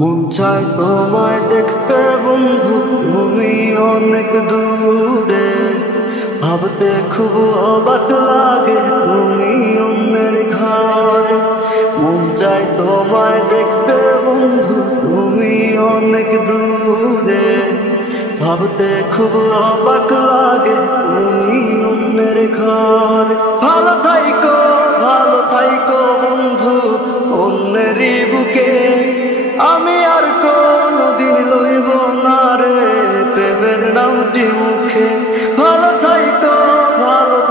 মন চায় তোমায় দেখতে বন্ধু, তুমি অনেক দূরে। ভাবতে খুব অবাক লাগে তুমি অন্যের ঘরে। মন চায় তোমায় দেখতে বন্ধু, তুমি অনেক দূরে। ভাবতে খুব অবাক লাগে তুমি অন্যের ঘরে। ভালো থাইকো বন্ধু অন্যেরই বুকে। আমি আর কোনদিন লইব না রে প্রেমের নামটি মুখে। ভালো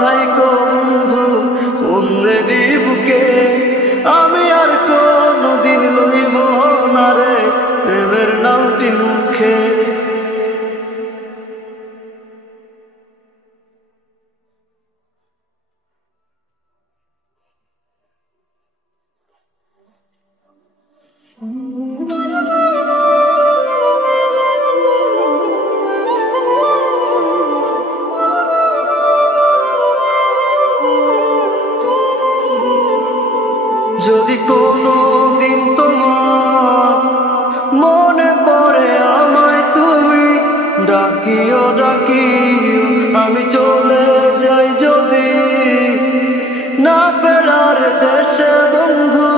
থাইকো বন্ধু অন্যেরই বুকে। আমি আর কোনদিন লইব না রে প্রেমের নামটি মুখে। যদি কোনো দিন তোমার মনে পড়ে আমায় তুমি ডাকিও আমি চলে যাই যদি না ফেরার দেশে বন্ধু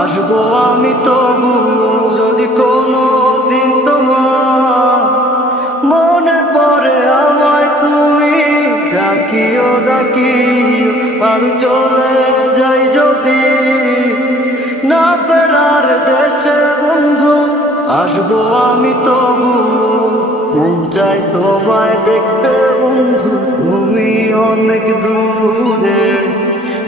আসবো আমি তবু। যদি কোনো দিন তোমার মনে পড়ে আমায় তুমি ডাকিও আমি চলে যাই যদি না ফেরার দেশে বন্ধু আসবো আমি তবু। মন চাই তোমায় দেখতে বন্ধু, তুমি অনেক দূরে।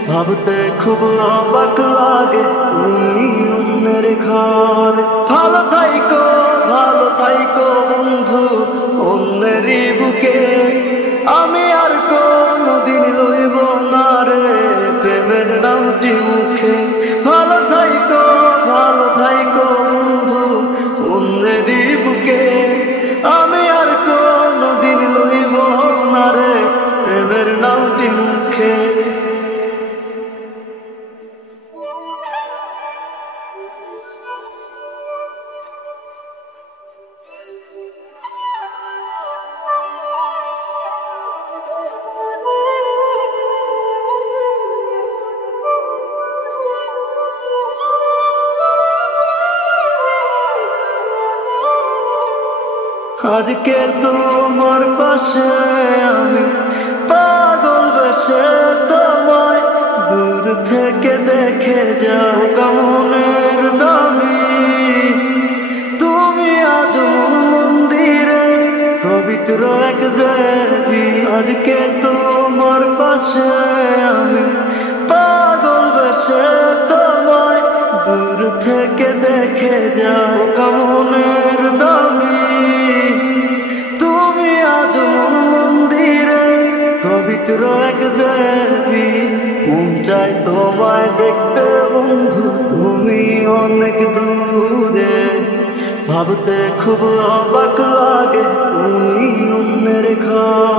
ভাবতে খুব অবাক লাগে তুমি অন্যের ঘরে। ভালো থাইকো বন্ধু অন্যেরই বুকে। আমি আর কোনদিন লইব না রে প্রেমের নামটি মুখে। ভালো থাইকো বন্ধু অন্যেরই বুকে। আমি আর কোনদিন লইব না রে প্রেমের নামটি মুখে। আজকে তোমার পাশে আমি পাগল বেশে তোমায় দূর থেকে দেখে যাও কেমনের দামি। তুমি আজ মন্দিরে পবিত্র এক দেবী। আজকে তোমার পাশে আমি পাগল বেশে তোমায় দূর থেকে দেখে যাও কেমনের দামি। পবিত্র এক দেবী। মন চাই তোমায় দেখতে বন্ধু, তুমি অনেক দূরে। ভাবতে খুব অবাক লাগে তুমি অন্যের ঘরে।